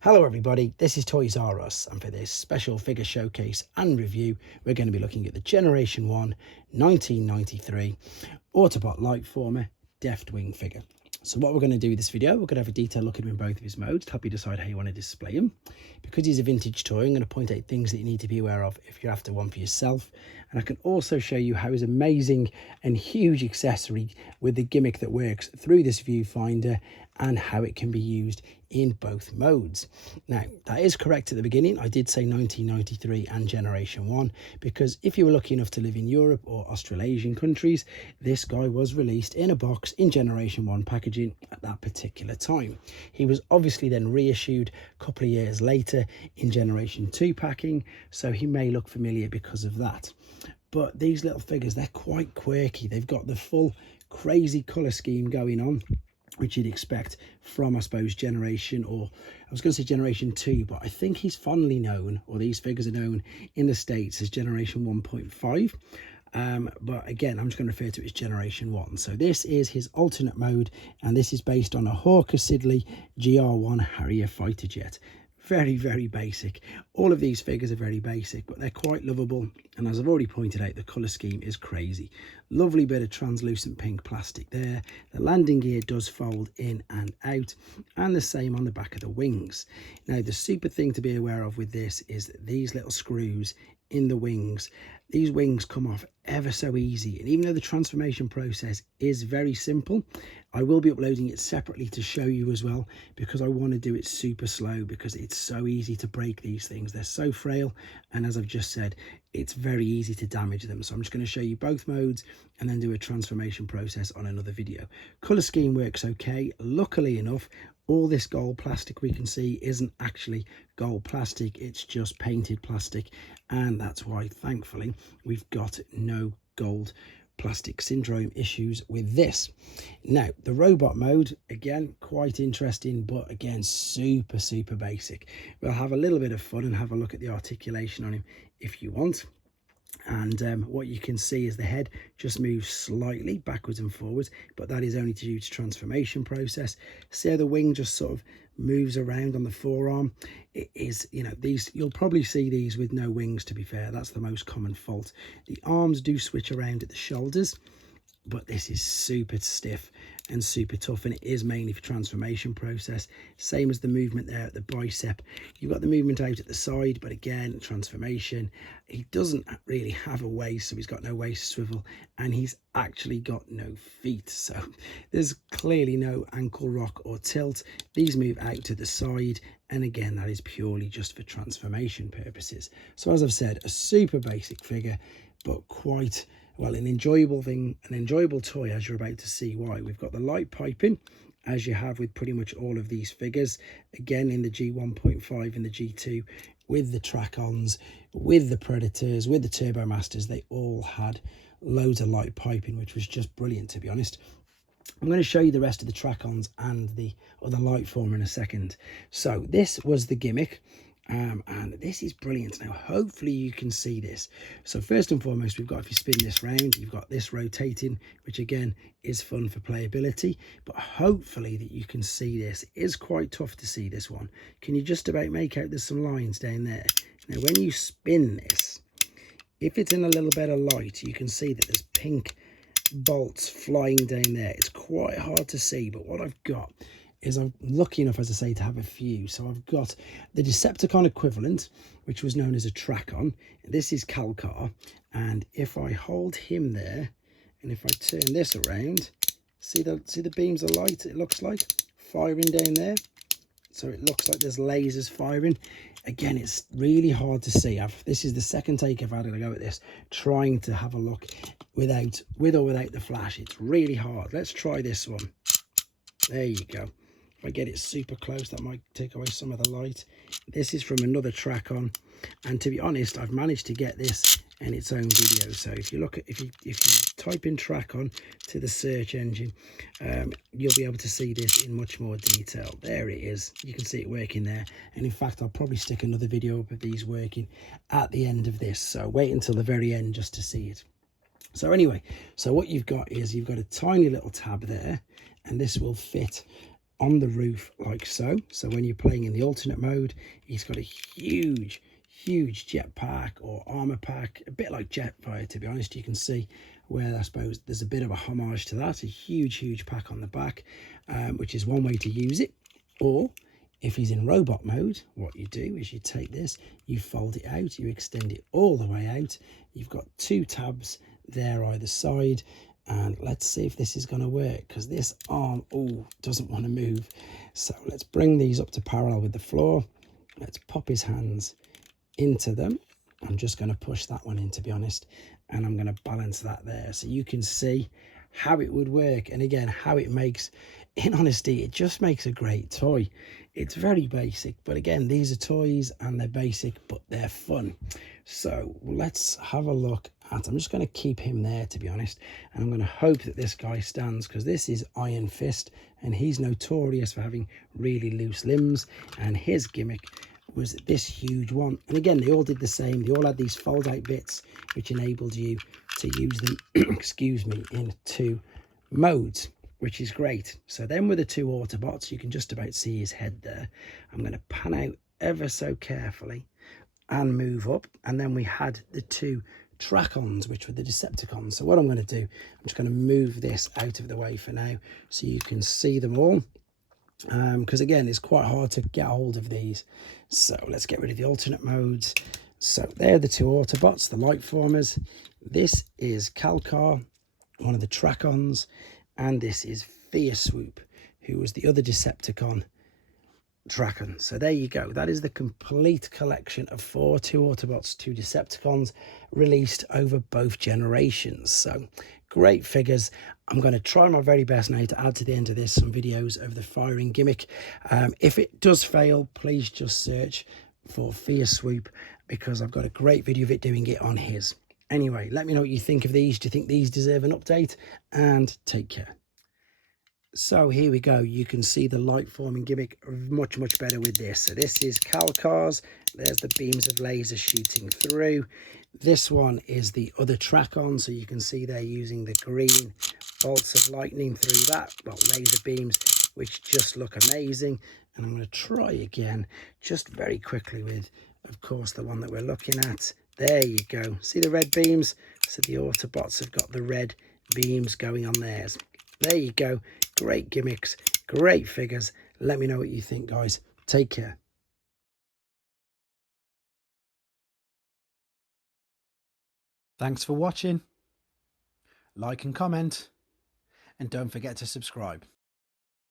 Hello everybody, this is Toys R Us, and for this special figure showcase and review we're going to be looking at the Generation 1 1993 Autobot Lightformer Deftwing figure. So what we're going to do with this video, we're going to have a detailed look at him in both of his modes to help you decide how you want to display him. Because he's a vintage toy, I'm going to point out things that you need to be aware of if you're after one for yourself. And I can also show you how his amazing and huge accessory with the gimmick that works through this viewfinder and how it can be used in both modes. Now, that is correct at the beginning. I did say 1993 and Generation 1 because if you were lucky enough to live in Europe or Australasian countries, this guy was released in a box in Generation 1 packaging at that particular time. He was obviously then reissued a couple of years later in Generation 2 packing, so he may look familiar because of that. But these little figures, they're quite quirky. They've got the full crazy colour scheme going on, which you'd expect from, I suppose, Generation, or I was going to say Generation 2, but I think he's fondly known, or these figures are known in the States as Generation 1.5. But again, I'm just going to refer to it as Generation 1. So this is his alternate mode, and this is based on a Hawker Siddeley GR1 Harrier fighter jet. Very, very basic. All of these figures are very basic, but they're quite lovable. And as I've already pointed out, the colour scheme is crazy. Lovely bit of translucent pink plastic there. The landing gear does fold in and out, and the same on the back of the wings. Now, the super thing to be aware of with this is that these little screws in the wings, these wings come off ever so easy. And even though the transformation process is very simple, I will be uploading it separately to show you as well, because I want to do it super slow because it's so easy to break these things. They're so frail, and as I've just said, it's very easy to damage them. So I'm just going to show you both modes and then do a transformation process on another video. Colour scheme works okay. Luckily enough, all this gold plastic we can see isn't actually gold plastic, it's just painted plastic, and that's why thankfully we've got no gold plastic syndrome issues with this. Now, the robot mode, again, quite interesting, but again, super basic. We'll have a little bit of fun and have a look at the articulation on him if you want. And what you can see is the head just moves slightly backwards and forwards, but that is only due to transformation process. See how the wing just sort of moves around on the forearm? It is, you know, these, you'll probably see these with no wings, to be fair. That's the most common fault. The arms do switch around at the shoulders, but this is super stiff and super tough, and it is mainly for transformation process. Same as the movement there at the bicep. You've got the movement out at the side, but again, transformation. He doesn't really have a waist, so he's got no waist swivel, and he's actually got no feet, so there's clearly no ankle rock or tilt. These move out to the side, and again, that is purely just for transformation purposes. So as I've said, a super basic figure, but quite, well, an enjoyable thing, an enjoyable toy, as you're about to see why. We've got the light piping, as you have with pretty much all of these figures. Again, in the G1.5 and the G2, with the trakkons, with the Predators, with the Turbo Masters, they all had loads of light piping, which was just brilliant, to be honest. I'm going to show you the rest of the trakkons and the lightformer in a second. So this was the gimmick. And this is brilliant. Now, hopefully you can see this. So first and foremost, we've got, if you spin this round, you've got this rotating, which again is fun for playability, but hopefully that you can see this. It is quite tough to see this one. Can you just about make out there's some lines down there? Now, when you spin this, if it's in a little bit of light, you can see that there's pink bolts flying down there. It's quite hard to see, but what I've got is I'm lucky enough, as I say, to have a few. So I've got the Decepticon equivalent, which was known as a trakkon. This is Calcar, and if I hold him there, and if I turn this around, see the beams of light, it looks like firing down there. So it looks like there's lasers firing. Again, it's really hard to see. This is the second take I've had to go at this, trying to have a look with or without the flash. It's really hard. Let's try this one. There you go. If I get it super close, that might take away some of the light. This is from another trakkon, and to be honest, I've managed to get this in its own video. So if you look at, if you type in trakkon to the search engine, you'll be able to see this in much more detail. There it is. You can see it working there, and in fact, I'll probably stick another video up of these working at the end of this. So wait until the very end just to see it. So anyway, so what you've got is you've got a tiny little tab there, and this will fit on the roof like so. So when you're playing in the alternate mode, he's got a huge jetpack or armor pack, a bit like Jetfire, to be honest. You can see where I suppose there's a bit of a homage to that, a huge pack on the back, which is one way to use it. Or if he's in robot mode, what you do is you take this, you fold it out, you extend it all the way out. You've got 2 tabs there either side, and let's see if this is going to work, because this arm doesn't want to move. So let's bring these up to parallel with the floor. Let's pop his hands into them. I'm just going to push that one in, to be honest, and I'm going to balance that there so you can see how it would work, and again how it makes, in honesty, it just makes a great toy. It's very basic, but again, these are toys and they're basic, but they're fun. So let's have a look at, I'm just going to keep him there, to be honest, and I'm going to hope that this guy stands, because this is Iron Fist and he's notorious for having really loose limbs, and his gimmick was this huge one. And again, they all did the same. They all had these fold out bits which enabled you to use them excuse me, in 2 modes, which is great. So then with the 2 Autobots, you can just about see his head there. I'm going to pan out ever so carefully and move up, and then we had the 2 trakkons, which were the Decepticons. So what I'm going to do, I'm just going to move this out of the way for now so you can see them all, because again, it's quite hard to get hold of these. So let's get rid of the alternate modes. So they're the 2 Autobots, the lightformers. This is Kalkar, one of the trakkons, and this is Fear Swoop, who was the other Decepticon trakkon. So there you go. That is the complete collection of 4 2 Autobots, 2 Decepticons, released over both generations. So great figures. I'm going to try my very best now to add to the end of this some videos of the firing gimmick. If it does fail, please just search for Fear Swoop, because I've got a great video of it doing it on his. Anyway, let me know what you think of these. Do you think these deserve an update? And take care. So here we go. You can see the light forming gimmick much better with this. So this is Kalkar's. There's the beams of laser shooting through. This one is the other trakkon. So you can see they're using the green bolts of lightning through that, well, laser beams, which just look amazing. And I'm going to try again just very quickly with, of course, the one that we're looking at. There you go. See the red beams? So the Autobots have got the red beams going on theirs. There you go. Great gimmicks, great figures. Let me know what you think, guys. Take care. Thanks for watching. Like and comment, and don't forget to subscribe.